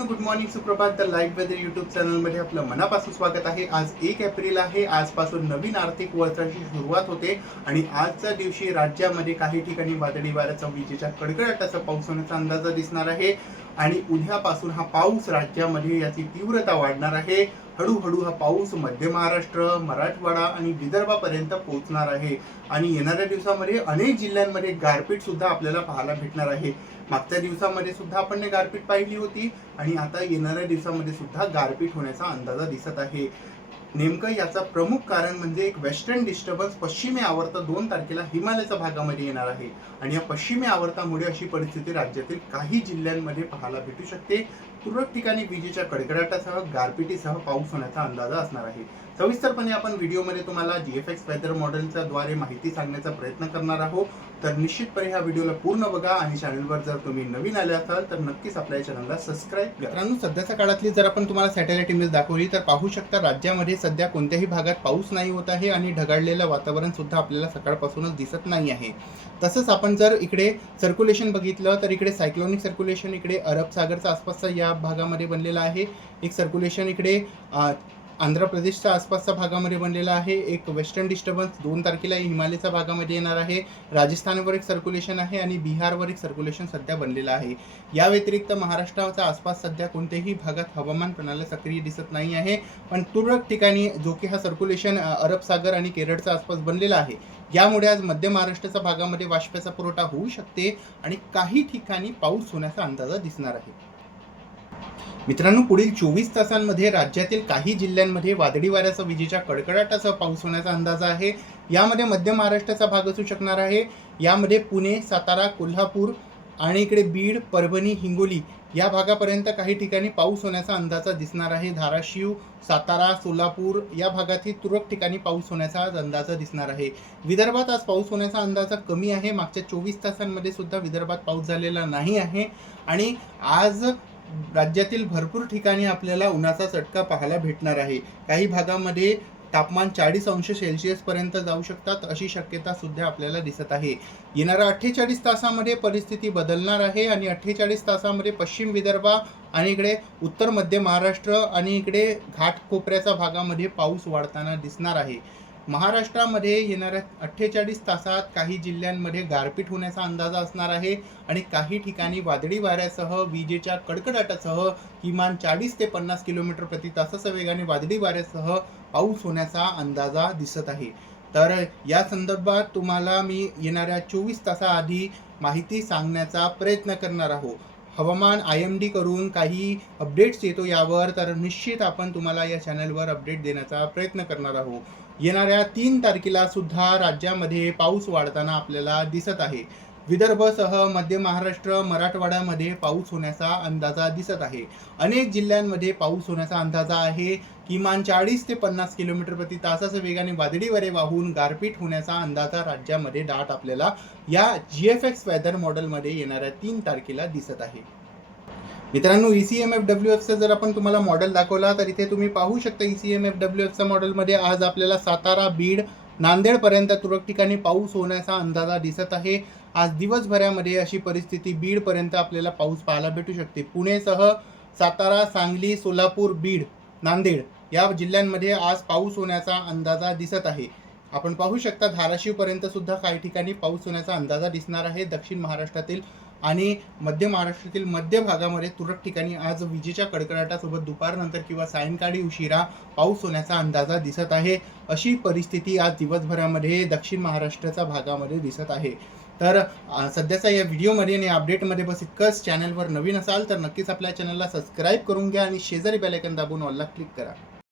मित्रांनो, good morning, सुप्रभात. तर लाईव्ह वेदर यूट्यूब चॅनलमध्ये आपलं मनापासून स्वागत आहे. आज 1 एप्रिल आहे. आजपासून नवीन आर्थिक वर्षाची सुरुवात होते आणि आजच्या दिवशी राज्यामध्ये काही ठिकाणी वादळी वाऱ्याचा, विजेच्या कडकडाटाचा पाऊस होण्याचा अंदाज दिसणार आहे आणि उद्यापासून हा पाऊस राज्यामध्ये याची तीव्रता वाढणार आहे. हळूहळू हा पाऊस मध्य महाराष्ट्र, मराठवाडा आणि विदर्भापर्यंत पोहोचणार आहे आणि येणाऱ्या दिवसामध्ये अनेक जिल्ह्यांमध्ये गारपीट सुद्धा आपल्याला पाहायला भेटणार आहे. मागच्या दिवसामध्ये सुद्धा आपण गारपीट पाहिली होती आणि आता येणाऱ्या दिवसामध्ये सुद्धा गारपीट होण्याचा अंदाज दिसत आहे. नेमकं याचा प्रमुख कारण म्हणजे एक वेस्टर्न डिस्टर्बन्स पश्चिमी आवर्त 2 तारखेला हिमालयाच्या भागामध्ये येणार आहे आणि या पश्चिमी आवर्तामुळे अशी परिस्थिती राज्यातील काही जिल्ह्यांमध्ये पाहायला भेटू शकते. तुरळक ठिकाणी विजेच्या कडकडाटासह गारपिटीसह पाऊस होण्याचा अंदाज असणार आहे. सविस्तरपणे आपण व्हिडिओमध्ये तुम्हाला GFX वेदर मॉडेलच्या द्वारे माहिती सांगण्याचा प्रयत्न करणार आहोत. तर निश्चितपणे ह्या व्हिडिओला पूर्ण बघा आणि चॅनलवर जर तुम्ही नवीन आले असाल तर नक्कीच आपल्या चॅनलला सबस्क्राईब करा. मित्रांनो, सध्याच्या काळातली जर आपण तुम्हाला सॅटेलाइट इमेज दाखवली तर पाहू शकता राज्यामध्ये सध्या कोणत्याही भागात पाऊस नाही होत आहे आणि ढगाळलेलं वातावरण सुद्धा आपल्याला सकाळपासूनच दिसत नाही आहे. तसंच आपण जर इकडे सर्क्युलेशन बघितलं तर इकडे सायक्लोनिक सर्क्युलेशन इकडे अरब सागरच्या आसपासचा या भागामध्ये बनलेला आहे. एक सर्क्युलेशन इकडे आंध्र प्रदेशच्या आसपासच्या भागामध्ये बनलेला आहे. एक वेस्टर्न डिस्टर्बन्स 2 तारखेला हिमालयाच्या भागामध्ये येणार आहे. राजस्थानवर एक सर्क्युलेशन आहे आणि बिहारवर एक सर्क्युलेशन सध्या बनलेलं आहे. या व्यतिरिक्त महाराष्ट्राच्या आसपास सध्या कोणत्याही भागात हवामान प्रणाली सक्रिय दिसत नाही आहे, पण तुरळक ठिकाणी जो की हा सर्क्युलेशन अरब सागर आणि केरळच्या आसपास बनलेला आहे, यामुळे आज मध्य महाराष्ट्राच्या भागामध्ये वाष्पाचा पुरवठा होऊ शकते आणि काही ठिकाणी पाऊस होण्याचा अंदाज दिसणार आहे. मित्रांनो, पुढील 24 तासांमध्ये राज्यातील काही जिल्ह्यांमध्ये वादळी वाऱ्यासह, विजेच्या कडकडाटासह पाऊस होण्याचा अंदाज आहे. यामध्ये मध्य महाराष्ट्राचा भाग असू शकणार आहे. यामध्ये पुणे, सातारा, कोल्हापूर आणि इकडे बीड, परभणी, हिंगोली या भागापर्यंत काही ठिकाणी पाऊस होण्याचा अंदाज दिसणार आहे. धाराशिव, सातारा, सोलापूर या भागातही तुरळक ठिकाणी पाऊस होण्याचा अंदाज दिसणार आहे. विदर्भात आज पाऊस होण्याचा अंदाज कमी आहे. मागच्या 24 तासांमध्ये सुद्धा विदर्भात पाऊस झालेला नाही आहे आणि आज राज्यातील भरपूर ठिकाणी आपल्याला उन्हाचा चटका पाहायला भेटणार आहे. काही भागामध्ये तापमान 40 अंश सेल्सिअस पर्यंत जाऊ शकतात अशी शक्यता सुद्धा आपल्याला दिसत आहे. येणाऱ्या 48 तासामध्ये परिस्थिती बदलणार आहे आणि 48 तासामध्ये पश्चिम विदर्भ आणि इकडे उत्तर मध्य महाराष्ट्र आणि इकडे घाटकोपऱ्याच्या भागामध्ये पाऊस वाढताना दिसणार आहे. महाराष्ट्रामध्ये येणाऱ्या 48 तासात काही जिल्ह्यांमध्ये गारपीट होण्याचा अंदाज असणार आहे आणि काही ठिकाणी वादळी वाऱ्यासह, विजेच्या कडकडाटासह किमान 40 ते 50 किलोमीटर प्रति तासाच्या वेगाने वादळी वाऱ्यासह पाऊस होण्याचा अंदाज दिसत आहे. तर या संदर्भात तुम्हाला मी येणाऱ्या 24 तासाआधी माहिती सांगण्याचा प्रयत्न करणार आहोत. हवामान IMD करून काही अपडेट्स येतो यावर, तर निश्चित आपण तुम्हाला या चॅनलवर अपडेट देण्याचा प्रयत्न करणार आहोत. येणाऱ्या 3 तारखेला सुद्धा राज्यामध्ये पाऊस वाढताना आपल्याला दिसत आहे. विदर्भसह मध्य महाराष्ट्र, मराठवाड्यामध्ये पाऊस होण्याचा अंदाज दिसत आहे. अनेक जिल्ह्यांमध्ये पाऊस होण्याचा अंदाज आहे. किमान 40 ते 50 किलोमीटर प्रति तासाच्या वेगाने वादळी वारे वाहून गारपीट होण्याचा अंदाज राज्यामध्ये दाट आपल्याला या GFX वेदर मॉडेलमध्ये येणाऱ्या 3 तारखेला दिसत आहे. मित्रांनो, ECMFWFचा जर आपण तुम्हाला मॉडेल दाखवला तर इथे तुम्ही पाहू शकता ECMFWFच्या मॉडेलमध्ये आज आपल्याला सातारा, बीड, नांदेडपर्यंत तुरळक ठिकाणी पाऊस होण्याचा अंदाज दिसत आहे. आज दिवसभरामध्ये अशी परिस्थिती बीडपर्यंत आपल्याला पाऊस पाहायला भेटू शकते. पुणेसह सातारा, सांगली, सोलापूर, बीड, नांदेड या जिल्ह्यांमध्ये आज पाऊस होण्याचा अंदाज दिसत आहे. आपण पाहू शकता धाराशिवपर्यंत सुद्धा काही ठिकाणी पाऊस होण्याचा अंदाज दिसणार आहे. दक्षिण महाराष्ट्रातील आणि मध्य महाराष्ट्रातील मध्य भागामध्ये तुरळक ठिकाणी आज विजेच्या कडकडाटासोबत दुपारनंतर किंवा सायंकाळी उशिरा पाऊस होण्याचा अंदाज दिसत आहे. अशी परिस्थिती आज दिवसभरामध्ये दक्षिण महाराष्ट्राच्या भागामध्ये दिसत आहे. तर सध्याच्या या व्हिडिओमध्ये आणि अपडेटमध्ये बस इतकंच. चॅनलवर नवीन असाल तर नक्कीच आपल्या चॅनलला सबस्क्राईब करून घ्या आणि शेजारी बेल आयकॉन दाबून ऑलला क्लिक करा.